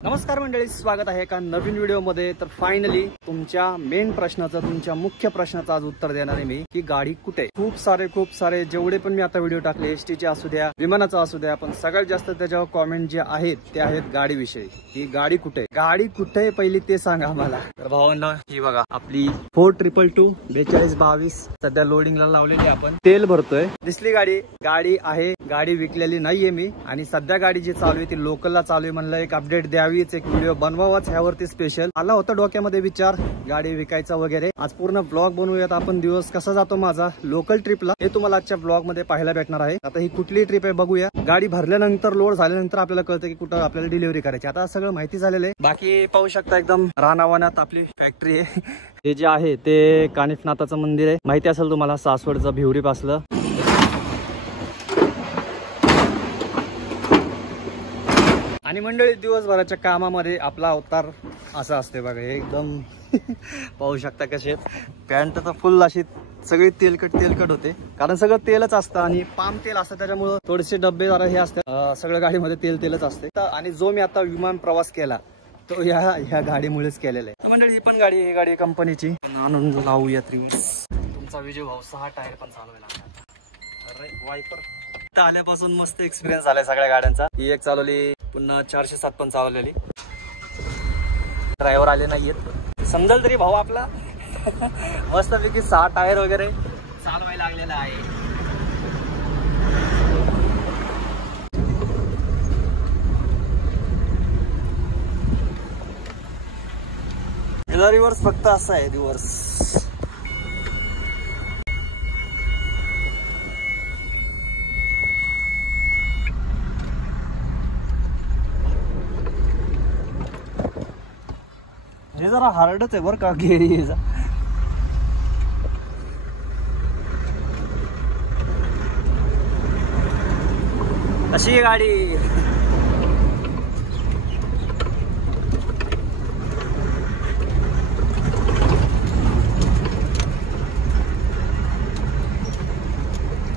नमस्कार मंडळी, स्वागत आहे एका नवीन व्हिडिओमध्ये। तर फायनली तुमच्या मेन प्रश्नाचं, तुमच्या मुख्य प्रश्नाचं आज उत्तर देणार आहे मी की गाडी कुठे। खूप सारे जेवढे पण मी आता व्हिडिओ टाकले, एसटीचे असू द्या, विमानाचा असू द्या, पण सगळ्यात जास्त त्याच्यावर कॉमेंट जे आहेत ते आहेत गाडीविषयी, की गाडी कुठे पहिली ते सांगा मला। तर भावांना ही बघा आपली 4222 4222 सध्या लोडिंगला लावलेली, आपण तेल भरतोय। दिसली गाडी आहे, गाडी विकलेली नाहीये मी, आणि सध्या गाडी जी चालू आहे ती लोकलला चालू आहे। म्हणलं एक अपडेट द्यावीच, एक व्हिडिओ बनवावाच ह्यावरती स्पेशल। आला होता डोक्यामध्ये विचार गाडी विकायचा वगैरे। आज पूर्ण ब्लॉग बनवूयात आपण, दिवस कसा जातो माझा लोकल ट्रिपला हे तुम्हाला आजच्या ब्लॉग मध्ये पाहायला भेटणार आहे। आता ही कुठली ट्रिप आहे बघूया। गाडी भरल्यानंतर, लोड झाल्यानंतर आपल्याला कळतं की कुठं आपल्याला डिलिव्हरी करायची। आता सगळं माहिती झालेलं आहे। बाकी पाहू शकता एकदम रानावनात आपली फॅक्टरी आहे। हे जे आहे ते कानिफनाथाचं मंदिर आहे, माहिती असेल तुम्हाला, सासवडचं भिवरी पासलं। आणि मंडळी दिवसभराच्या कामामध्ये आपला अवतार असा असते बघा, एकदम पाहू शकता कसे पॅन्ट तर फुल अशी सगळी तेलकट होते, कारण सगळं तेलच असतं आणि पाम तेल असतं, त्याच्यामुळे थोडेसे डब्बे जरा हे असतात, सगळं गाडीमध्ये तेलच असते। आणि जो मी आता विमान प्रवास केला तो ह्या गाडीमुळेच केलेला आहे। मंडळी ही पण गाडी, ही गाडी कंपनीची, आणून लावूया तुमचा विजय भाऊ 6 टायर पण चालवायला। अरे वायपर आल्यापासून मस्त एक्सपिरियन्स झालाय सगळ्या गाड्यांचा। ही एक चालवली, पुन्हा 407 पण चालवलेली। ड्रायव्हर आले नाहीयेत, समजेल तरी भाऊ आपला मस्तपैकी 6 टायर वगैरे चालवायला लागलेला आहे। रिव्हर्स फक्त असं आहे, रिव्हर्स हे जरा हार्डच आहे बरं का गेअरी। अशी गाडी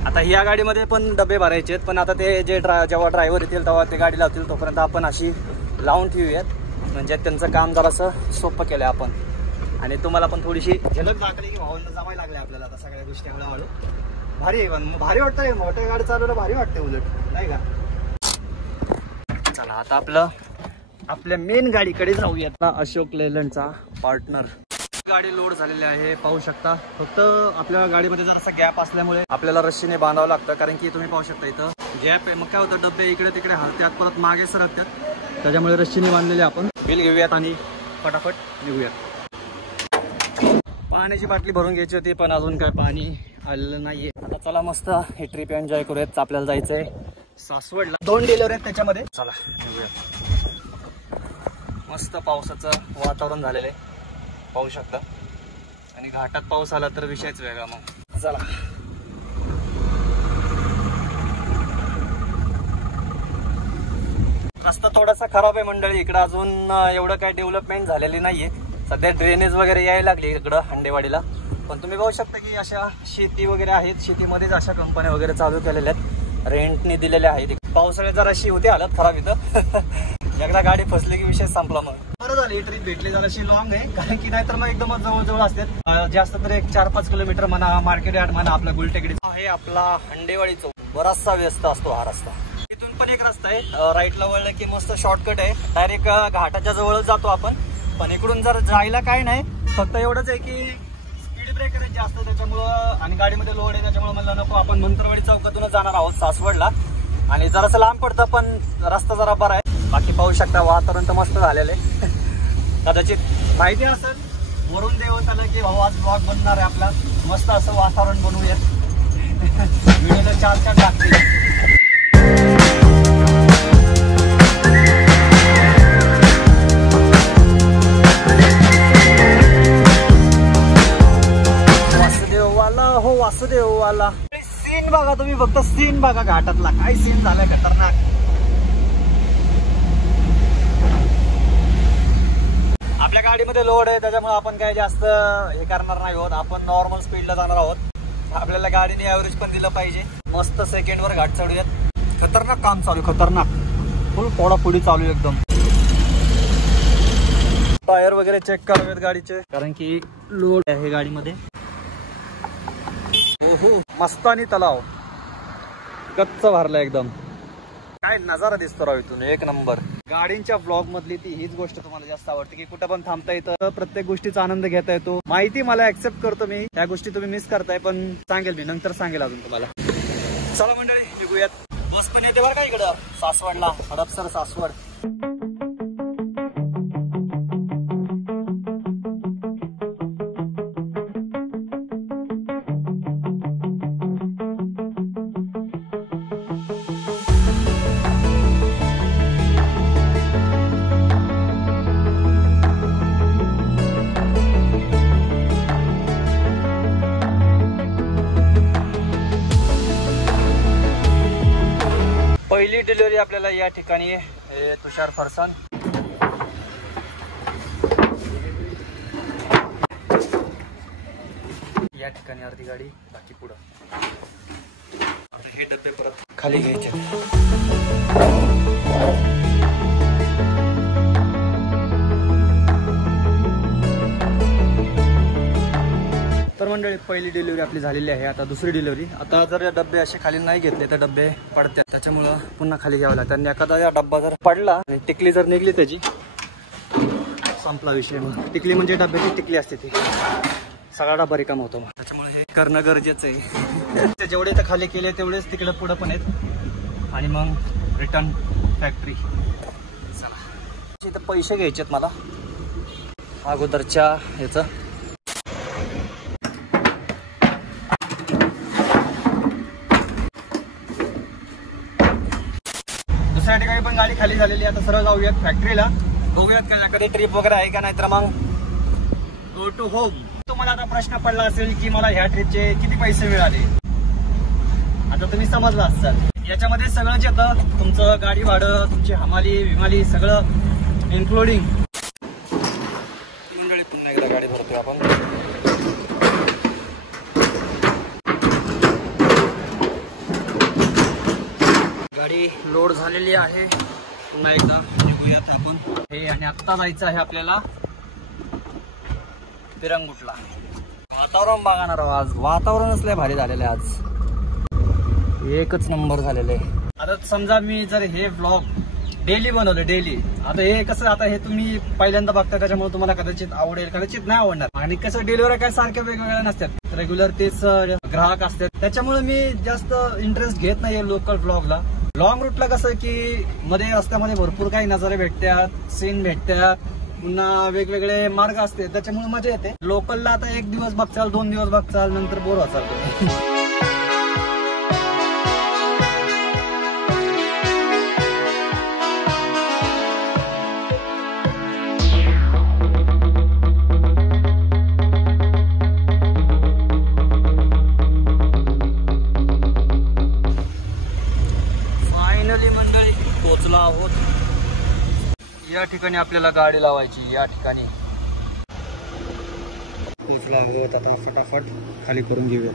आता या गाडीमध्ये पण डबे भरायचे आहेत, पण आता ते जेव्हा ड्रायव्हर येतील तेव्हा ते गाडी लावतील, तोपर्यंत आपण अशी लावून ठेवूयात, म्हणजे त्यांचं काम जरासं सोपं केलंय आपण। आणि तुम्हाला पण थोडीशी झलक दाखवली की भावांना जमायला लागले आपल्याला आता सगळ्या गोष्टी हळूहळू। भारी आहे, पण भारी वाटतंय, मोठ्या गाडी चालवलं भारी वाटते उलट, नाही का। चला आता आपल्या मेन गाडीकडे जाऊयात ना। अशोक लेलंडचा पार्टनर गाडी लोड झालेली आहे, पाहू शकता। फक्त आपल्या गाडीमध्ये जरासा गॅप असल्यामुळे आपल्याला रस्सीने बांधावं लागतं, कारण की तुम्ही पाहू शकता इथं गॅप आहे। मग काय होतं, डब्बे इकडे तिकडे हलत्यात, परत मागे सरकतात, त्याच्यामुळे रस्सीने बांधलेले। आपण बिल घेऊयात आणि फटाफट निघूयात। पाण्याची बाटली भरून घ्यायची होती, पण अजून काय पाणी आलेलं नाहीये। आता चला मस्त ही ट्रिप एन्जॉय करूयात। आपल्याला जायचंय सासवडला, 2 डिलिव्हरी आहेत त्याच्यामध्ये। चला निघूयात। मस्त पावसाचं वातावरण झालेलं आहे, पाहू शकता, आणि घाटात पाऊस आला तर विषयच वेगळा। मग चला, रस्ता थोडासा खराब आहे मंडळी, इकडं अजून एवढं काही डेव्हलपमेंट झालेली नाहीये। सध्या ड्रेनेज वगैरे यायला लागली इकडं हंडेवाडीला, पण तुम्ही बघू शकता की अशा शेती वगैरे आहेत, शेतीमध्येच अशा कंपन्या वगैरे चालू केलेल्या आहेत, रेंटने दिलेल्या आहेत। पावसाळ्यात जराशी होती हालत खराब इथं एकदा गाडी फसली की विषय संपला। मग बरं झालं ही ट्रिप भेटली, जराशी लॉंग आहे, कारण की नाहीतर मग एकदमच जवळ असतात, जास्त तर एक 4-5 किलोमीटर म्हणा, मार्केट यार्ड म्हणा, आपला गुलटेकडी आहे आपला हंडेवाडी चौक, बराचसा व्यस्त असतो हा रस्ता। इथून पण एक रस्ता आहे, राईटला वळलं की मस्त शॉर्टकट आहे, डायरेक्ट घाटाच्या जवळच जातो आपण। पण इकडून जर जायला काय नाही, फक्त एवढंच आहे की स्पीड ब्रेकर आहे जास्त, त्याच्यामुळं, आणि गाडीमध्ये लोड आहे, त्याच्यामुळे म्हणलं नको, आपण मंत्रवाडी चौकातूनच जाणार आहोत सासवडला, आणि जरासं लांब पडतं पण रस्ता जरा बरा आहे। बाकी पाहू शकता वातावरण तर मस्त झालेलं आहे। कदाचित माहिती असेल वरून देवताला की भाऊ आज ब्लॉग बनणार आहे आपला, मस्त असं वातावरण बनवूयात व्हिडिओला 4 टाकतील। वासुदेववाला हो वासुदेववाला, सीन बघा तुम्ही, फक्त सीन बघा घाटातला, काय सीन झालाय खतरनाक। आपल्या गाडीमध्ये लोड आहे, त्याच्यामुळे आपण काय जास्त हे करणार नाही आहोत, आपण नॉर्मल स्पीडला जाणार आहोत। आपल्याला गाडीने ऍव्हरेज पण दिलं पाहिजे, मस्त सेकंडवर घाट चढूयात। खतरनाक काम चालू, खतरनाक, फुल फोडाफोडी चालू एकदम। टायर वगैरे चेक करावेत गाडीचे, कारण की लोड आहे गाडीमध्ये. ओहो, मस्तानी तलाव गच्च भरला एकदम. काय नजारा दिसतो राव इथून, एक नंबर. गाडींच्या ब्लॉग मधली ती हीच गोष्ट तुम्हाला जास्त आवडते की कुठं पण थांबता येतं, प्रत्येक गोष्टीचा आनंद घेता येतो. माहिती मला ऍक्सेप्ट करतो मी, त्या गोष्टी तुम्ही मिस करताय, पण सांगेल मी नंतर सांगेल अजून तुम्हाला. चला मंडळी निघूयात. बस पण येते बरं का इकडं सासवडला, हडपसर सासवड. पहिली डिलिव्हरी आपल्याला या ठिकाणी हे तुषार फरसान. या ठिकाणी अर्धी गाडी, बाकी पुढं. आता हे डब्बे परत खाली घ्यायचे. तर मंडळी पहिली डिलिव्हरी आपली झालेली आहे. आता दुसरी डिलिव्हरी. आता जर डब्बे असे खाली नाही घेतले तर डब्बे पडतात, त्याच्यामुळं पुन्हा खाली घ्यावं लागतं. आणि एखादा या डब्बा जर पडला आणि टिकली जर निघली त्याची, संपला विषय. मग टिकली म्हणजे डब्याची टिकली असते ती, सगळा डब्बा रिकामा होतो. मग त्याच्यामुळे हे करणं गरजेचं आहे. जेवढे तर खाली केले तेवढेच तिकडे पुढं पण आहेत, आणि मग रिटर्न फॅक्टरी. चला, इथं पैसे घ्यायचेत मला अगोदरच्या ह्याचं. दुसऱ्या ठिकाणी पण गाडी खाली झालेली. आता सरळ जाऊयात फॅक्टरीला, बघूयात का कधी ट्रिप वगैरे आहे का, नाही तर मग गो टू होम. तुम्हाला आता प्रश्न पडला असेल की मला ह्या ट्रिपचे किती पैसे मिळाले. आता तुम्ही समजला असाल, याच्यामध्ये सगळंच येतं. तुमचं गाडी भाडं, तुमची हमाली विमाली सगळं इन्क्लुडिंग. मंडळी पुन्हा एकदा गाडी भरतोय आपण. गाडी लोड झालेली आहे. पुन्हा एकदा निघूयात आपण हे. आणि आत्ता जायचं आहे आपल्याला पिरंगुटला. वातावरण बघणार आज, वातावरणच लय भारी झालेलं आहे आज, एकच नंबर झालेलं आहे. आता समजा मी जर हे व्लॉग डेली बनवलं, डेली, आता हे कसं, आता हे तुम्ही पहिल्यांदा बघता त्याच्यामुळे तुम्हाला कदाचित आवडेल, कदाचित नाही आवडणार. आणि कसं डिलिव्हरी काय सारख्या वेगवेगळ्या नसतात, रेग्युलर तेच ग्राहक असतात, त्याच्यामुळे मी जास्त इंटरेस्ट घेत नाहीये लोकल व्लॉगला. लॉंग रूटला कसं की मध्ये रस्त्यामध्ये भरपूर काही नजारे भेटतात, सीन भेटतात, पुन्हा वेगवेगळे मार्ग असते, त्याच्यामुळे मजा येते. लोकलला आता एक दिवस बघचाल, 2 दिवस बघचाल, नंतर बोर व्हाचाल तुम्ही. फायनली मंडळी पोहोचलो आहोत. या ठिकाणी आपल्याला गाडी लावायची. या ठिकाणी पोहोचलो आहोत. आता फटाफट खाली करून घेऊया.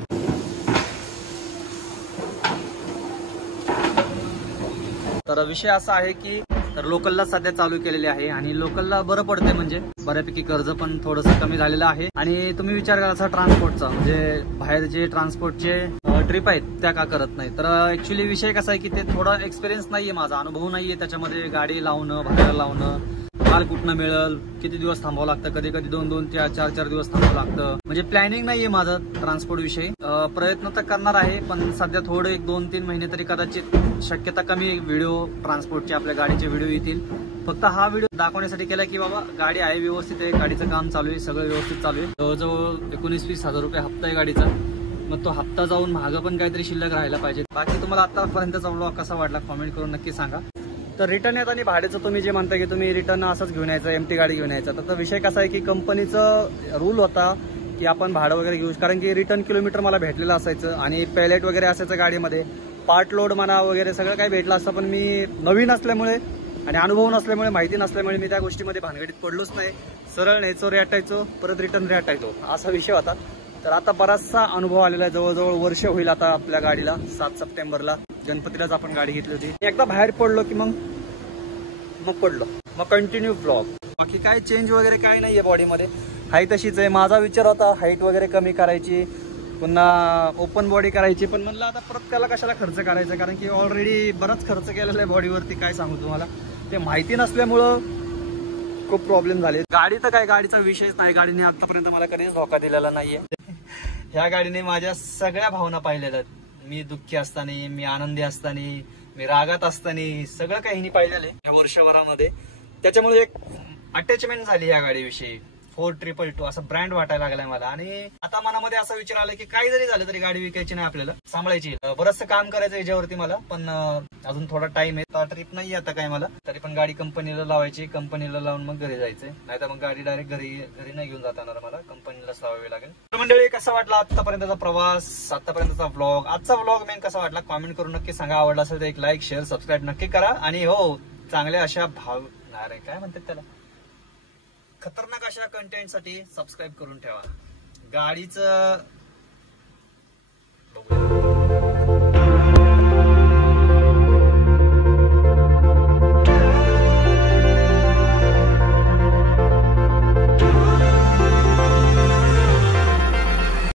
तर विषय असा आहे की तर लोकलला सध्या चालू केलेली आहे, आणि लोकलला बरं पडतंय, म्हणजे बऱ्यापैकी कर्ज पण थोडंसं कमी झालेलं आहे. आणि तुम्ही विचार करा ट्रान्सपोर्टचा, म्हणजे बाहेर जे ट्रान्सपोर्टचे ट्रिप आहेत त्या का करत नाही. तर ऍक्च्युली विषय कसा आहे की ते थोडा एक्सपिरियन्स नाहीये, माझा अनुभव नाहीये त्याच्यामध्ये. गाडी लावणं, भाड्याला लावणं, माल कुठनं मिळेल, किती दिवस थांबावं लागतं, कधी कधी 2-2, 4-4 दिवस थांबावं लागतं. म्हणजे प्लॅनिंग नाहीये माझं ट्रान्सपोर्ट विषयी. प्रयत्न तर करणार आहे, पण सध्या थोडं 1-2-3 महिने तरी कदाचित शक्यता कमी व्हिडिओ ट्रान्सपोर्टचे आपल्या गाडीचे व्हिडिओ येतील. फक्त हा व्हिडिओ दाखवण्यासाठी केला की बाबा गाडी आहे व्यवस्थित आहे, गाडीचं काम चालू आहे, सगळं व्यवस्थित चालू आहे. जवळजवळ 19-20 हजार रुपये हप्ता आहे गाडीचा. मग तो हप्ता जाऊन महाग पण काहीतरी शिल्लक राहायला पाहिजे. बाकी तुम्हाला आतापर्यंतचा व्लॉग कसा वाटला कमेंट करून नक्की सांगा. तर रिटर्न येताना भाड्याचं तुम्ही जे म्हणता की तुम्ही रिटर्न असंच घेऊन यायचं, एमटी गाडी घेऊन यायचं, तर विषय कसा आहे की कंपनीचं रूल होता की आपण भाडं वगैरे घेऊ, कारण की रिटर्न किलोमीटर मला भेटलेलं असायचं आणि पॅलेट वगैरे असायचं गाडीमध्ये, पार्ट लोड म्हणा वगैरे सगळं काही भेटलं असतं. पण मी नवीन असल्यामुळे आणि अनुभव नसल्यामुळे, माहिती नसल्यामुळे मी त्या गोष्टीमध्ये भानगडीत पडलोच नाही. सरळ न्यायचो, रेटायचो, परत रिटर्न रेटायचो, असा विषय होता. तर आता बराचसा अनुभव आलेला आहे. जवळजवळ वर्ष होईल आता आपल्या गाडीला. 7 सप्टेंबरला गणपतीलाच आपण गाडी घेतली होती. एकदा बाहेर पडलो की मग पडलो. मग कंटिन्यू ब्लॉग. बाकी काय चेंज वगैरे काय नाहीये बॉडीमध्ये, हाईट तशीच आहे. माझा विचार होता हाईट वगैरे कमी करायची, पुन्हा ओपन बॉडी करायची, पण म्हणलं आता परत त्याला कशाला खर्च करायचा, कारण की ऑलरेडी बराच खर्च केलेला आहे बॉडीवरती. काय सांगू तुम्हाला, ते माहिती नसल्यामुळं खूप प्रॉब्लेम झाले. गाडी तर काय, गाडीचा विषयच नाही. गाडीने आतापर्यंत मला कधीच धोका दिलेला नाहीये. ह्या गाडीने माझ्या सगळ्या भावना पाहिलेल्या आहेत. मी दुःखी असताना, मी आनंदी असताना, मी रागात असताना, सगळं काही हिने पाहिलेलं आहे या वर्षभरामध्ये. त्याच्यामुळे एक अटॅचमेंट झाली या गाडीविषयी. 4222 असं ब्रँड वाटायला लागलाय मला. आणि आता मनामध्ये असा विचार आला की काही जरी झालं तरी गाडी विकायची नाही, आपल्याला सांभाळायची. बरंचसं काम करायचं याच्यावरती मला, पण अजून थोडा टाइम आहे. ट्रिप नाही आता काय मला, तरी पण गाडी कंपनीला लावायची, कंपनीला लावून मग घरी जायचंय. नाही तर मग गाडी डायरेक्ट घरी नाही घेऊन जाता येणार मला, कंपनीलाच लावावी लागेल. तर मंडळी, कसा वाटला आतापर्यंतचा प्रवास, आतापर्यंतचा व्लॉग, आजचा व्लॉग मेन कसा वाटला कमेंट करून नक्की सांगा. आवडला असेल तर एक लाईक, शेअर, सबस्क्राईब नक्की करा. आणि हो, चांगल्या अशा काय म्हणतात त्याला, खतरनाक अशा कंटेंट साठी सबस्क्राईब करून ठेवा. गाडीचं बघूया.